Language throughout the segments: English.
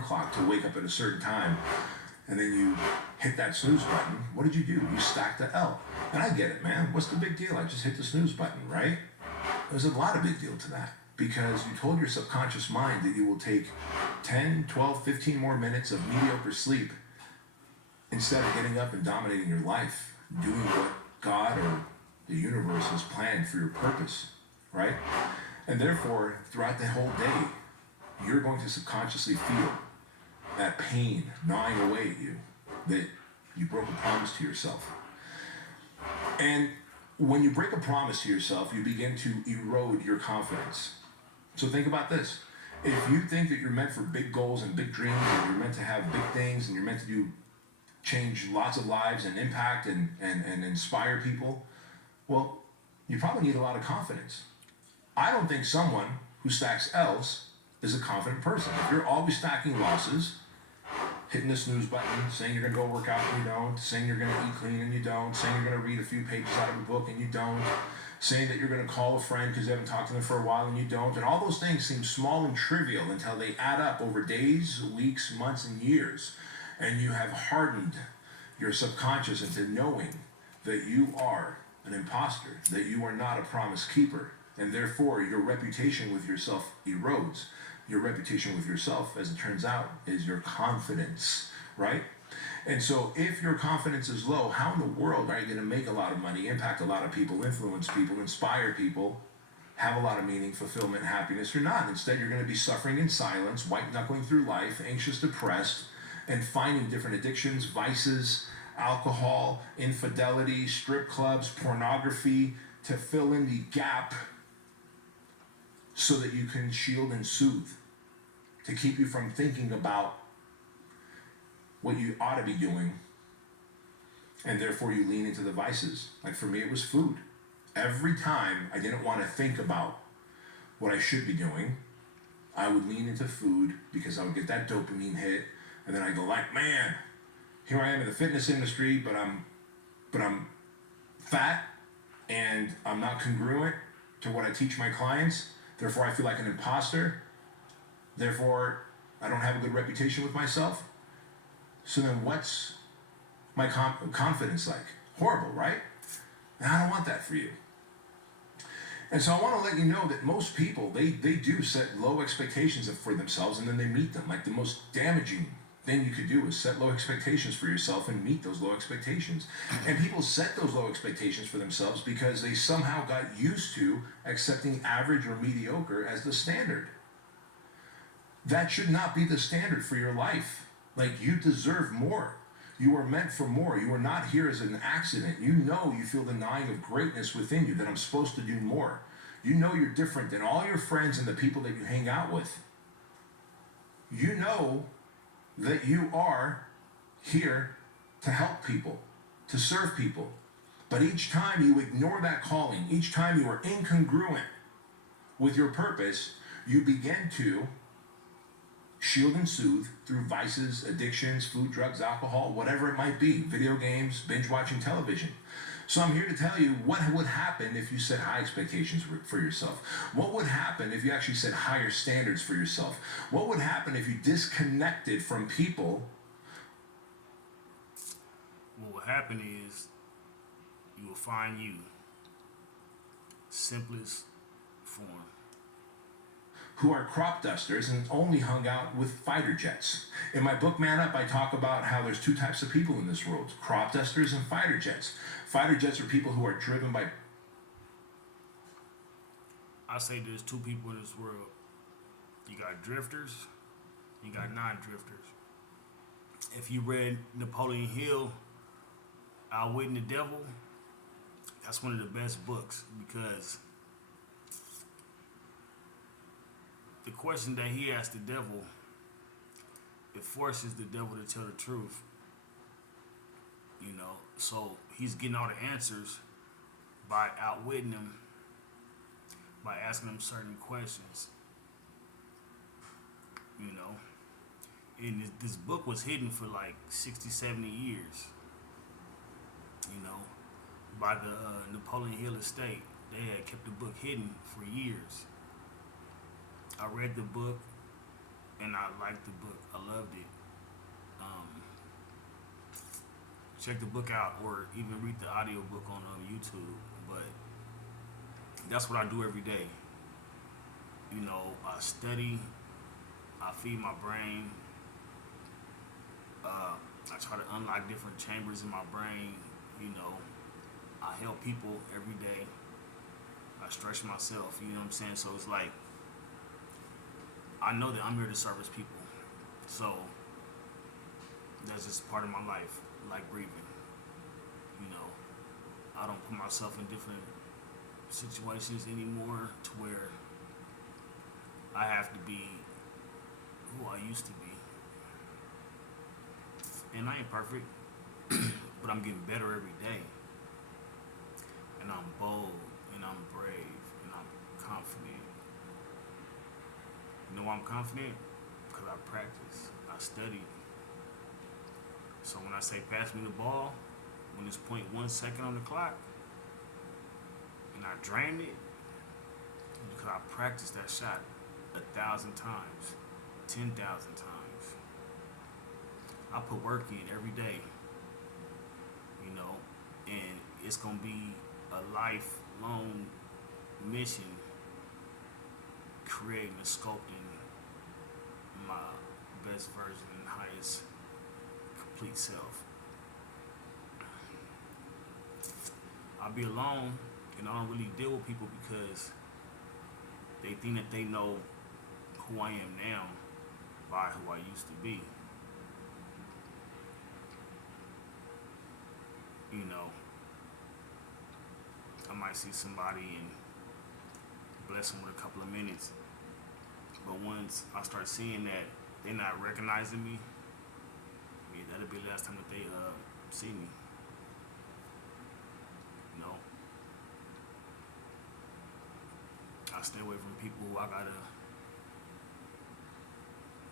alarm clock to wake up at a certain time, and then you hit that snooze button, what did you do? You stacked the L. And I get it, man. What's the big deal? I just hit the snooze button, right? There's a lot of big deal to that, because you told your subconscious mind that you will take 10, 12, 15 more minutes of mediocre sleep instead of getting up and dominating your life, doing what God or the universe has planned for your purpose, right? And therefore, throughout the whole day, you're going to subconsciously feel that pain gnawing away at you, that you broke a promise to yourself. And when you break a promise to yourself, you begin to erode your confidence. So think about this. If you think that you're meant for big goals and big dreams, and you're meant to have big things, and you're meant to change lots of lives and impact and inspire people, well, you probably need a lot of confidence. I don't think someone who stacks L's is a confident person. If you're always stacking losses, hitting the snooze button, saying you're going to go work out and you don't, saying you're going to eat clean and you don't, saying you're going to read a few pages out of a book and you don't, saying that you're going to call a friend because you haven't talked to them for a while and you don't, and all those things seem small and trivial until they add up over days, weeks, months, and years, and you have hardened your subconscious into knowing that you are an imposter, that you are not a promise keeper, and therefore your reputation with yourself erodes. Your reputation with yourself, as it turns out, is your confidence, right? And so if your confidence is low, how in the world are you going to make a lot of money, impact a lot of people, influence people, inspire people, have a lot of meaning, fulfillment, happiness, or not? Instead, you're going to be suffering in silence, white-knuckling through life, anxious, depressed, and finding different addictions, vices, alcohol, infidelity, strip clubs, pornography, to fill in the gap so that you can shield and soothe, to keep you from thinking about what you ought to be doing, and therefore you lean into the vices. Like for me, it was food. Every time I didn't want to think about what I should be doing, I would lean into food because I would get that dopamine hit, and then I go like, man, here I am in the fitness industry, but I'm fat and I'm not congruent to what I teach my clients. Therefore, I feel like an imposter. Therefore, I don't have a good reputation with myself. So then what's my confidence like? Horrible, right? And I don't want that for you. And so I want to let you know that most people, they do set low expectations for themselves and then they meet them. Like the most damaging thing you could do is set low expectations for yourself and meet those low expectations. And people set those low expectations for themselves because they somehow got used to accepting average or mediocre as the standard. That should not be the standard for your life. Like, you deserve more. You are meant for more. You are not here as an accident. You know you feel the gnawing of greatness within you, that I'm supposed to do more. You know you're different than all your friends and the people that you hang out with. You know that you are here to help people, to serve people. But each time you ignore that calling, each time you are incongruent with your purpose, you begin to shield and soothe through vices, addictions, food, drugs, alcohol, whatever it might be, video games, binge watching television. So I'm here to tell you what would happen if you set high expectations for yourself. What would happen if you actually set higher standards for yourself? What would happen if you disconnected from people? What will happen is you will find you. Simplest form. Who are crop dusters and only hung out with fighter jets. In my book, Man Up, I talk about how there's two types of people in this world: crop dusters and fighter jets. Fighter jets are people who are driven by... I say there's two people in this world. You got drifters, you got non-drifters. If you read Napoleon Hill, Outwitting the Devil, that's one of the best books, because the question that he asked the devil, it forces the devil to tell the truth. You know, so he's getting all the answers by outwitting them, by asking them certain questions. You know, and this book was hidden for like 60, 70 years. You know, by the Napoleon Hill estate. They had kept the book hidden for years. I read the book, and I liked the book. I loved it. Um, Check the book out, or even read the audiobook on YouTube. But that's what I do every day. You know, I study, I feed my brain. I try to unlock different chambers in my brain. You know, I help people every day. I stretch myself. You know what I'm saying? So it's like I know that I'm here to service people. So that's just part of my life, like breathing. You know, I don't put myself in different situations anymore to where I have to be who I used to be. And I ain't perfect, but I'm getting better every day. And I'm bold, and I'm brave, and I'm confident. You know why I'm confident? Because I practice, I study. So when I say pass me the ball, when it's 0.1 second on the clock, and I drain it, because I practiced that shot 1,000 times, 10,000 times. I put work in every day, you know, and it's gonna be a lifelong mission creating and sculpting my best version and highest complete self. I'll be alone and I don't really deal with people because they think that they know who I am now by who I used to be. You know, I might see somebody and bless them with a couple of minutes, but once I start seeing that they're not recognizing me, yeah, that'll be the last time that they see me. You know, I stay away from people who I gotta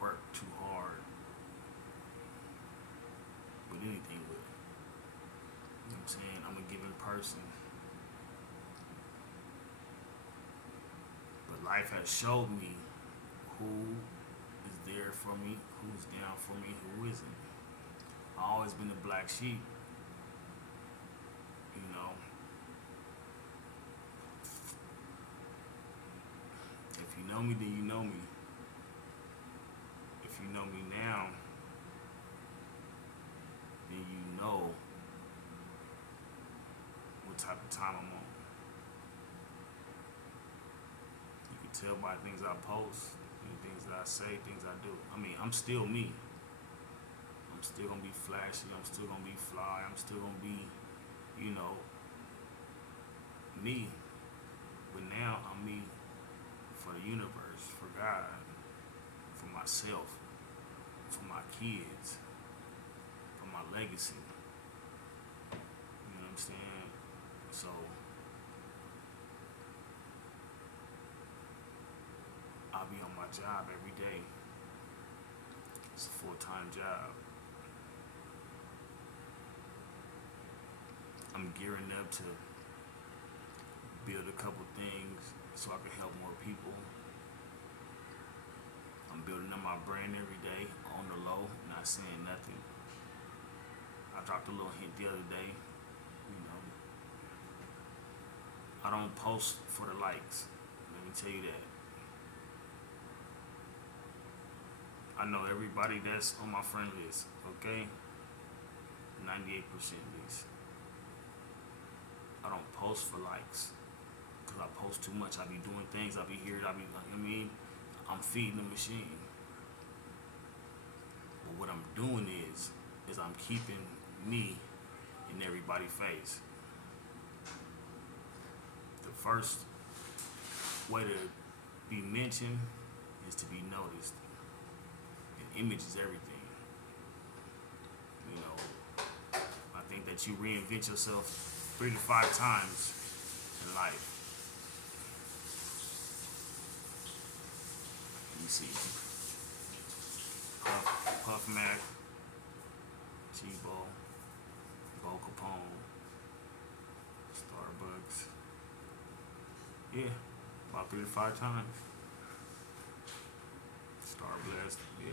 work too hard with anything with. You know what I'm saying? I'm a giving person. But life has showed me who is there for me, who's down for me, who isn't. I've always been the black sheep. You know, if you know me, then you know me. If you know me now, then you know what type of time I'm on. You can tell by things I post, things that I say, things I do. I mean, I'm still me. I'm still gonna be flashy. I'm still gonna be fly. I'm still gonna be, you know, me. But now I'm me for the universe, for God, for myself, for my kids, for my legacy. You know what I'm saying? So I'll be on my job every day. It's a full-time job. I'm gearing up to build a couple things so I can help more people. I'm building up my brand every day on the low, not saying nothing. I dropped a little hint the other day. You know, I don't post for the likes. Let me tell you that. I know everybody that's on my friend list, okay? 98% at least. I don't post for likes. Because I post too much. I be doing things. I be here. I'm feeding the machine. But what I'm doing is I'm keeping me in everybody's face. The first way to be mentioned is to be noticed. And image is everything. You know, I think that you reinvent yourself 3 to 5 times in life. Let me see. Puff Mac, Chibo, Bo Capone, Starbucks. Yeah, about 3 to 5 times. Star Blast. Yeah.